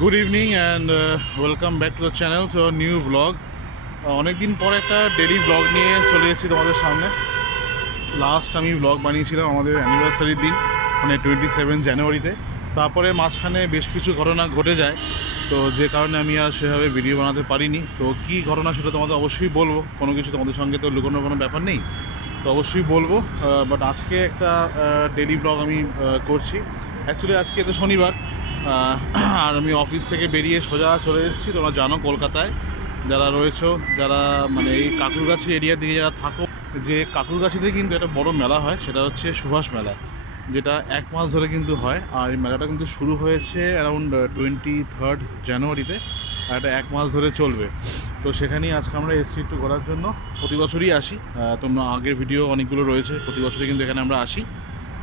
Good evening and welcome back to the channel to new blog অনেকদিন পর একটা daily blog নিয়ে চলে এসেছি তোমাদের সামনে। লাস্ট আমি ব্লগ বানিয়েছিলাম আমাদের অ্যানিভার্সারির দিন মানে টোয়েন্টি সেভেন জানুয়ারিতে তারপরে মাঝখানে বেশ কিছু ঘটনা ঘটে যায়, তো যে কারণে আমি আর সেভাবে ভিডিও বানাতে পারিনি। তো কী ঘটনা সেটা তোমাদের অবশ্যই বলব, কোনো কিছু তোমাদের সঙ্গে তো লুকোনোর কোনো ব্যাপার নেই। তো অবশ্যই বলব বাট আজকে একটা ডেলি ব্লগ আমি করছি। অ্যাকচুয়ালি আজকে তো শনিবার আর আমি অফিস থেকে বেরিয়ে সোজা চলে এসেছি। তোমরা জানো কলকাতায় যারা রয়েছো, যারা মানে এই কাকুরগাছি এরিয়ার দিকে যারা থাকো, যে কাকুরগাছিতে কিন্তু একটা বড় মেলা হয়, সেটা হচ্ছে সুভাষ মেলা, যেটা এক মাস ধরে কিন্তু হয়। আর এই মেলাটা কিন্তু শুরু হয়েছে অ্যারাউন্ড টোয়েন্টি থার্ড জানুয়ারিতে আর এটা এক মাস ধরে চলবে। তো সেখানেই আজকে আমরা এসেছি একটু ঘোরার জন্য। প্রতি বছরই আসি। তোমরা আগের ভিডিও অনেকগুলো রয়েছে, প্রতি বছরই কিন্তু এখানে আমরা আসি।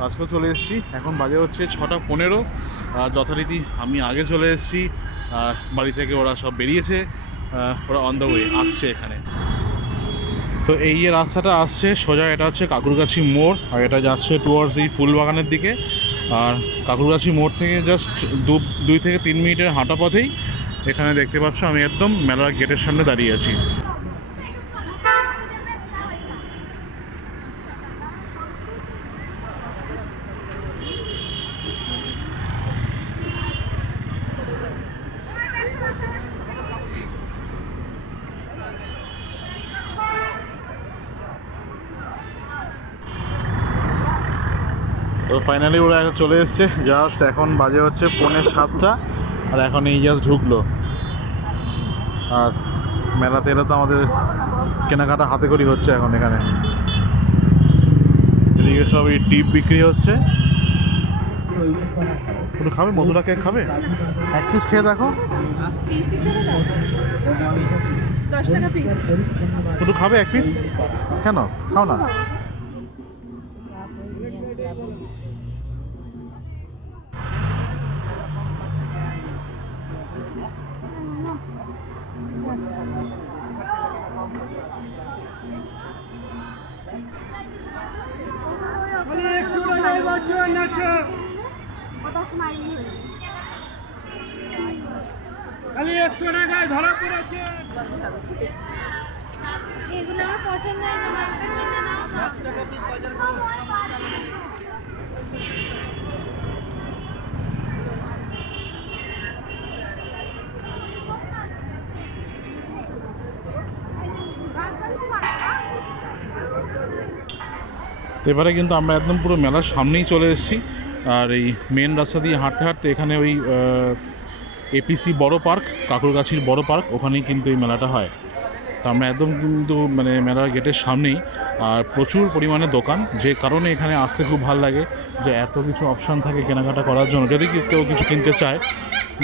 আজকেও চলে এসেছি। এখন বাজে হচ্ছে ছটা পনেরো। যথারীতি আমি আগে চলে এসেছি। বাড়ি থেকে ওরা সব বেরিয়েছে। ওরা অন দ্য ওয়ে আসছে এখানে। তো এই যে রাস্তাটা আসছে, সোজা এটা হচ্ছে কাকুরগাছি মোড়। আর এটা যাচ্ছে টুয়ার্ডস এই ফুলবাগানের দিকে। আর কাকুরগাছি মোড় থেকে জাস্ট দু, দুই থেকে তিন মিনিটের হাঁটা পথেই এখানে দেখতে পাচ্ছ আমি একদম মেলার গেটের সামনে দাঁড়িয়ে আছি। তো ফাইনালি ওরা এখন চলে এসছে। জাস্ট এখন বাজে হচ্ছে পনেরো সাতটা আর এখন এই জাস্ট ঢুকলো। আর মেলাতে এলে তো আমাদের কেনাকাটা হাতে করি হচ্ছে এখন এখানে। এদিকে সব এই টিপ বিক্রি হচ্ছে। একটু খাবে? মধুরা কেক খাবে? এক পিস খেয়ে দেখো। দশ টাকা পিস একটু খাবে এক পিস কেন? খাও না। একশো টাকায় ধরা পড়েছে। এগুলো আমার পছন্দ হয় না মাছটা কিনে নাও তো এবারে কিন্তু আমরা একদম পুরো মেলার সামনেই চলে এসেছি। আর এই মেন রাস্তা দিয়ে হাঁটতে হাঁটতে এখানে ওই এপিসি বড় পার্ক, কাকুরগাছির বড় পার্ক, ওখানেই কিন্তু এই মেলাটা হয়। তো আমরা একদম কিন্তু মানে মেলার গেটের সামনেই, আর প্রচুর পরিমাণে দোকান, যে কারণে এখানে আসতে খুব ভালো লাগে, যে এত কিছু অপশান থাকে কেনাকাটা করার জন্য। যদি কেউ কিছু কিনতে চায়,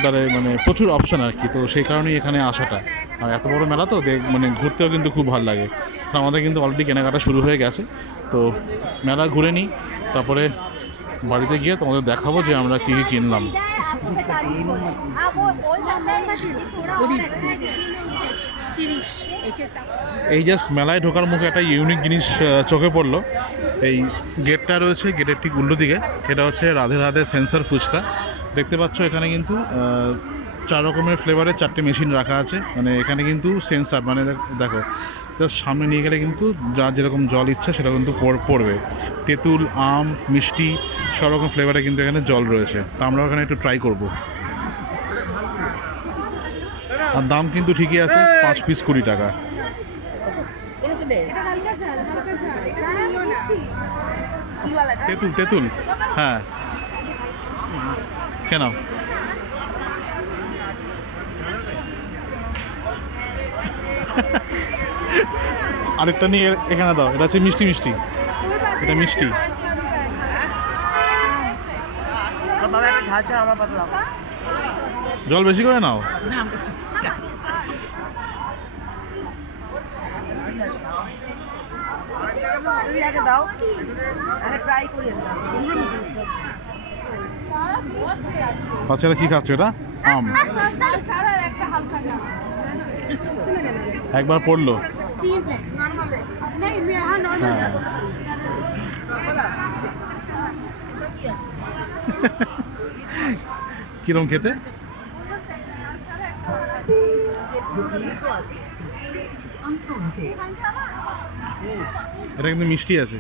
তাহলে মানে প্রচুর অপশান আর কি, তো সেই কারণেই এখানে আসাটা। আর এত বড় মেলা তো দেখ মানে ঘুরতেও কিন্তু খুব ভালো লাগে। আমাদের কিন্তু অলরেডি কেনাকাটা শুরু হয়ে গেছে, তো মেলা ঘুরে নিই, তারপরে বাড়িতে গিয়ে তোমাদের দেখাবো যে আমরা কী কী কিনলাম। এই জাস্ট মেলায় ঢোকার মুখে একটা ইউনিক জিনিস চোখে পড়ল। এই গেটটা রয়েছে গেটের ঠিক উল্টো দিকে। এটা হচ্ছে রাধে রাধে সেন্সার ফুচকা। দেখতে পাচ্ছ এখানে কিন্তু চার রকমের ফ্লেভারের চারটে মেশিন রাখা আছে। মানে এখানে কিন্তু সেন্সার মানে দেখো জাস্ট সামনে নিয়ে গেলে কিন্তু যার যেরকম জল ইচ্ছা সেটা কিন্তু পড়- পড়বে। তেঁতুল, আম, মিষ্টি সব রকম ফ্লেভারে কিন্তু এখানে জল রয়েছে। তা আমরা ওখানে একটু ট্রাই করব। আর দাম কিন্তু ঠিকই আছে, পাঁচ পিস কুড়ি টাকা। তেঁতুল তেঁতুল। হ্যাঁ। কেন আরেকটা নিয়ে এখানে দাও, এটা হচ্ছে মিষ্টি মিষ্টি। এটা মিষ্টি। জল বেশি করে নাও। বাচ্চারা কি খাচ্ছ এটা আম। একবার পড়ল? হ্যাঁ। কিরম খেতে? এটা কিন্তু মিষ্টি আছে।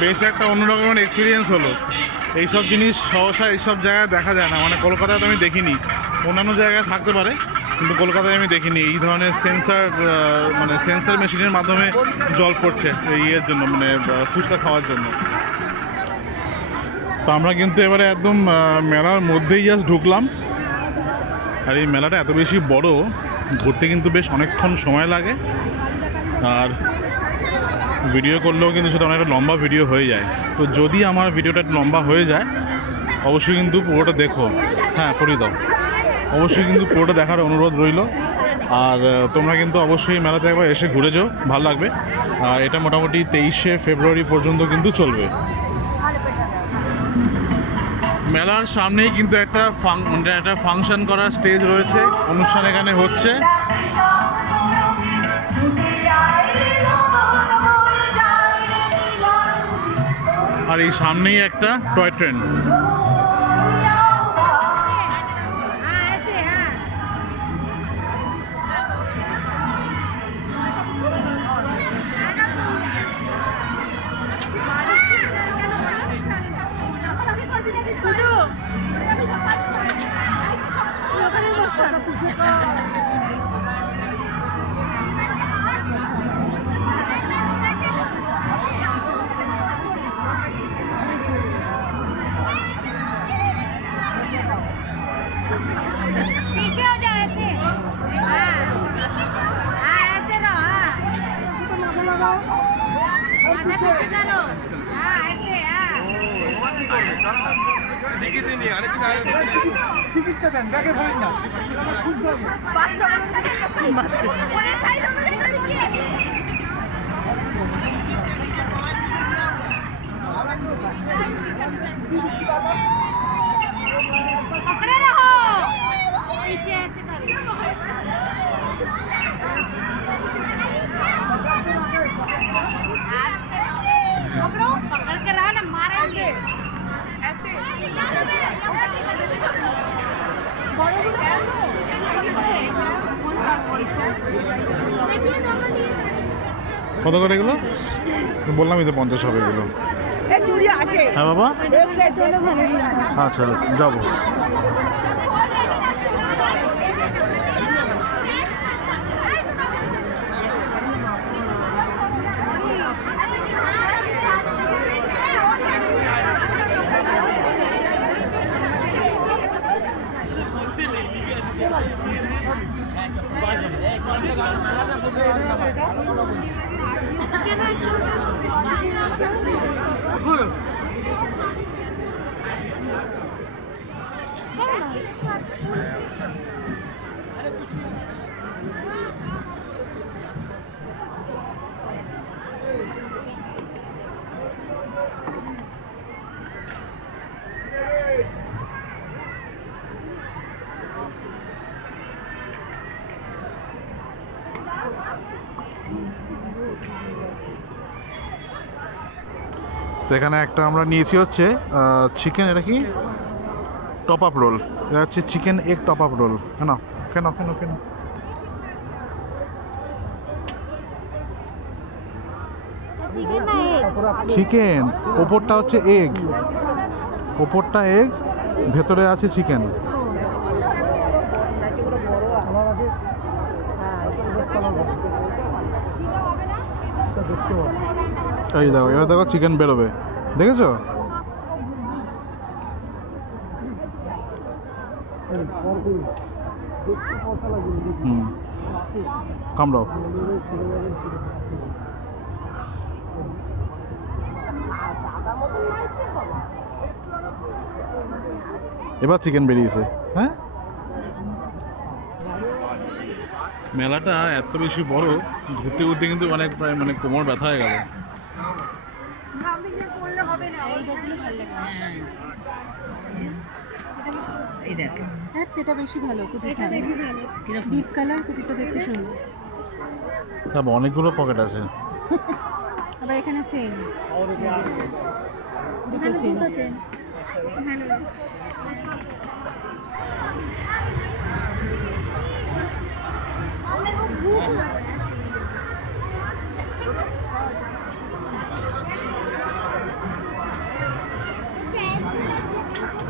বেশ একটা অন্যরকমের এক্সপিরিয়েন্স হলো। এইসব জিনিস সহসা এইসব জায়গায় দেখা যায় না। মানে কলকাতায় তো আমি দেখিনি। অন্যান্য জায়গায় থাকতে পারে, কিন্তু কলকাতায় আমি দেখিনি। এই ধরনের সেন্সার মানে সেন্সার মেশিনের মাধ্যমে জল পড়ছে ইয়ের জন্য মানে ফুচকা খাওয়ার জন্য। তো আমরা কিন্তু এবারে একদম মেলার মধ্যেই জাস্ট ঢুকলাম। আর এই মেলাটা এত বেশি বড় ঘুরতে কিন্তু বেশ অনেকক্ষণ সময় লাগে। আর ভিডিও করলেও কিন্তু সেটা অনেকটা লম্বা ভিডিও হয়ে যায়। তো যদি আমার ভিডিওটা লম্বা হয়ে যায়, অবশ্যই কিন্তু পুরোটা দেখো। হ্যাঁ করি দাও। অবশ্যই কিন্তু পুরোটা দেখার অনুরোধ রইল। আর তোমরা কিন্তু অবশ্যই মেলাতে একবার এসে ঘুরে যাও, ভালো লাগবে। আর এটা মোটামুটি তেইশে ফেব্রুয়ারি পর্যন্ত কিন্তু চলবে। মেলার সামনেই কিন্তু একটা মানে একটা ফাংশন করার স্টেজ রয়েছে। অনুষ্ঠান এখানে হচ্ছে। আর এই সামনেই একটা টয় ট্রেন ऐसे हाँ ওরে সাইড অনুযায়ী पकड़े रहो কত করে এগুলো? এই তো পঞ্চাশ হবে এগুলো। হ্যাঁ বাবা। আচ্ছা যাব। এখানে একটা আমরা নিয়েছি হচ্ছে চিকেন এটা কি? টপ আপ রোল এটা হচ্ছে chicken egg top up roll কেন? কেন? কেন? কেন? চিকেন ওপরটা হচ্ছে এগ ওপরটা এগ ভেতরে আছে চিকেন এই দেখো, এবার দেখো চিকেন বেরোবে। দেখেছ? কামড়াও। এবার চিকেন বেরিয়েছে। হ্যাঁ? মেলাটা এত বেশি বড়, ঘুরতে ঘুরতে কিন্তু অনেক প্রায় মানে কোমর ব্যথা হয়ে গেল। হবে ভালো লাগে এই দেখ। হ্যাঁ এটা বেশি ভালো কুটিটা বেশি ডিপ কালার কুটিটা দেখতে সুন্দর। তারপর অনেকগুলো পকেট আছে। আবার এখানে চেন দুটো ভালো চেন দুটো চেন ভালো কিনবি দেখতে তো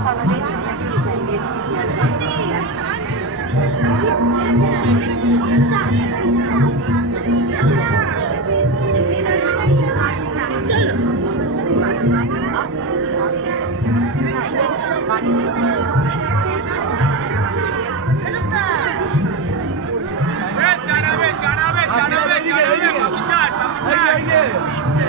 পাওয়া যাচ্ছে भैया भैया भैया आप आ जाइए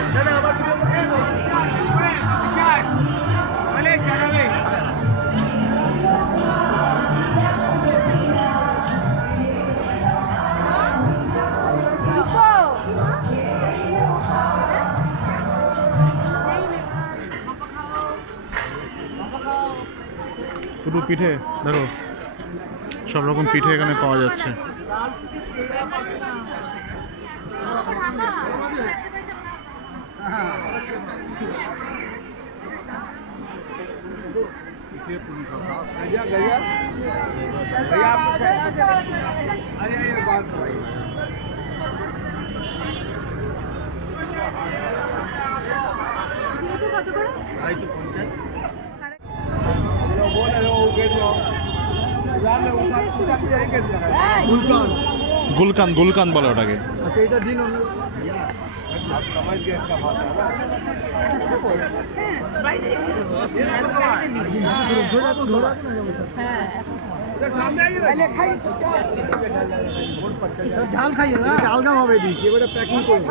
পুরো পিঠে? দেখো সব রকম পিঠে এখানে পাওয়া যাচ্ছে। কত করে আড়াইশো পঞ্চাশ उठा के यही गेट लगा गुलकान গুলকান গুলকান বলে ওটাকে अच्छा इधर दिन भैया आप समझ गए इसका भाषा ना थोड़ा तो थोड़ा इधर सामने आइए पहले खाइए ঝাল খাইয়ে না আলগা ভাবে দিয়েছি এবারে প্যাকিং করবো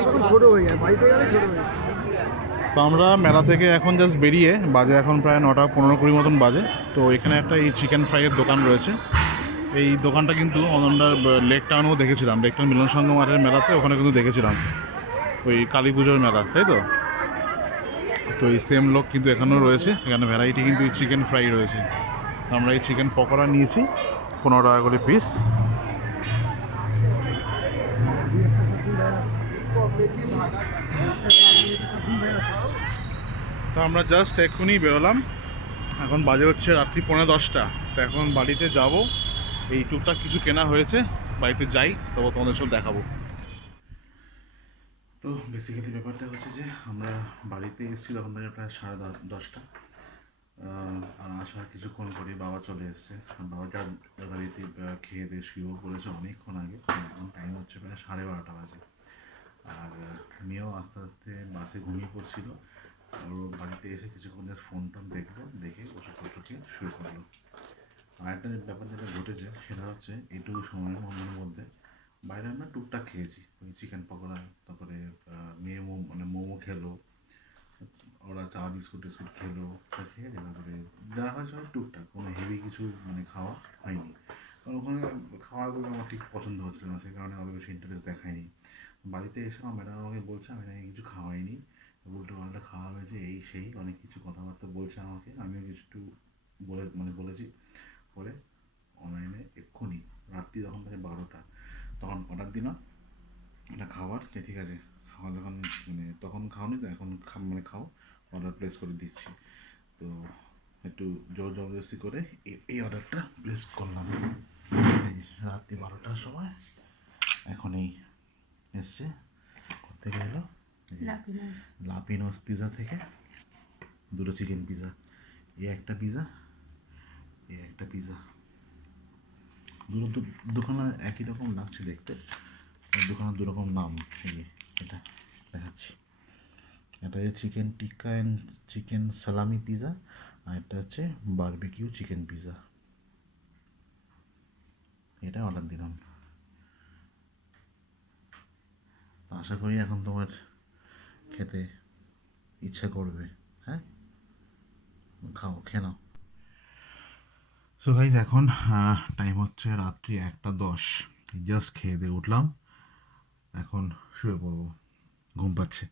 তখন ছোট হয়ে যায় বাড়িতে গেলে ছোট হয়ে যায় তো আমরা মেলা থেকে এখন জাস্ট বেরিয়ে, বাজে এখন প্রায় নটা পনেরো কুড়ি মতন বাজে। তো এখানে একটা এই চিকেন ফ্রাইয়ের দোকান রয়েছে। এই দোকানটা কিন্তু আমরা লেক টাউনেও দেখেছিলাম। লেক টাউন মিলন সংঘ মাঠের মেলাতে ওখানে কিন্তু দেখেছিলাম। ওই কালী পুজোর মেলা, তাই তো? তো এই সেম লোক কিন্তু এখানেও রয়েছে। এখানে ভ্যারাইটি কিন্তু এই চিকেন ফ্রাই রয়েছে। আমরা এই চিকেন পকোড়া নিয়েছি, পনেরো টাকা করে পিস তো আমরা জাস্ট এক্ষুনি বেরোলাম। এখন বাজে হচ্ছে রাত্রি পৌনে দশটা। তো এখন বাড়িতে যাব। এই টুকটাক কিছু কেনা হয়েছে। বাড়িতে যাই তবে তোমাদের সব দেখাবো। তো বেসিক্যালি ব্যাপারটা হচ্ছে যে আমরা বাড়িতে এসেছি তখন বাজে প্রায় সাড়ে দশ- দশটা। আর আসার কিছুক্ষণ পরে বাবা চলে এসছে। বাবাটা বাড়িতে খেয়ে দিয়ে শুয়েও পড়েছে অনেকক্ষণ আগে। এখন টাইম হচ্ছে প্রায় সাড়ে বারোটা বাজে। আর আহ, মেয়েও আস্তে আস্তে বাসে ঘুমিয়ে পড়ছিল। ও বাড়িতে এসে কিছুক্ষণ জাস্ট ফোন টোন দেখল, দেখে ওষুধপত্র খেয়ে শুয়ে পড়ল। আর একটা যে ব্যাপার যেটা ঘটেছে, সেটা হচ্ছে এইটুকু সময়ের মধ্যে, বাইরে আমরা টুকটাক খেয়েছি। ওই চিকেন পকোড়া, তারপরে মেয়ে মো মানে মোমো খেলো, ওরা চা, বিস্কুট টিস্কুট খেলো, তা খেয়ে তারপরে যা হয় সবাই টুকটাক, কোনো হেভি কিছু মানে খাওয়া হয়নি। কারণ ওখানে খাওয়াগুলো আমার ঠিক পছন্দ হচ্ছিল না, সেই কারণে অত বেশি ইন্টারেস্ট দেখায়নি। বাড়িতে এসে আমার ম্যাডাম আমাকে বলছে, আমি নাকি কিছু খাওয়াইনি। উল্টো পাল্টা খাওয়া হয়েছে, এই সেই, অনেক কিছু কথাবার্তা বলছে আমাকে। আমিও কিছু একটু বলে মানে বলেছি। পরে অনলাইনে এক্ষুনি, রাত্রি যখন বাজে বারোটা। তখন অর্ডার দিলাম একটা খাবার, যে ঠিক আছে, খাওয়া যখন মানে তখন খাওনি তো, এখন মানে খাও অর্ডার প্লেস করে দিচ্ছি। তো একটু জোর জবরদস্তি করে এই অর্ডারটা প্লেস করলাম। রাত্রি বারোটার সময় এখন এই এসছে এই যে লাপিনাস। পিজা থেকে দুটো চিকেন পিজা এ একটা পিজা এ একটা পিজা দুটো দুখানা একই রকম লাগছে দেখতে আর দুখানা দু রকম নাম এটা দেখাচ্ছি। এটা হচ্ছে chicken tikka and chicken salami pizza আর একটা হচ্ছে বারবিকিউ চিকেন পিৎজা এটা অর্ডার দিলাম। আশা করি এখন তোমার খেতে ইচ্ছা করবে হ্যাঁ? খাও, খেয়ে নাও। সো গাইজ এখন টাইম হচ্ছে রাত্রি একটা দশ। জাস্ট খেয়ে দিয়ে উঠলাম। এখন শুয়ে পড়ব। ঘুম পাচ্ছে।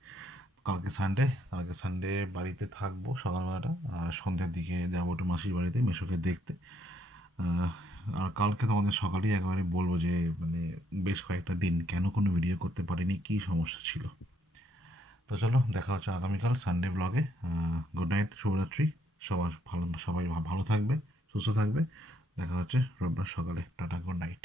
কালকে সানডে কালকে সানডে বাড়িতে থাকব সকালবেলাটা। আর সন্ধ্যের দিকে যাব একটু মাসির বাড়িতে, মেশোকে দেখতে। আর কালকে তোমাদের সকালেই একেবারে বলব যে মানে বেশ কয়েকটা দিন কেন কোনো ভিডিও করতে পারিনি, কী সমস্যা ছিল? তো চলো, দেখা হচ্ছে আগামীকাল সানডে ব্লগে গুড নাইট শুভরাত্রি। সবার ভালো, সবাই ভালো থাকবে, সুস্থ থাকবে। দেখা হচ্ছে রোববার সকালে। Tata good night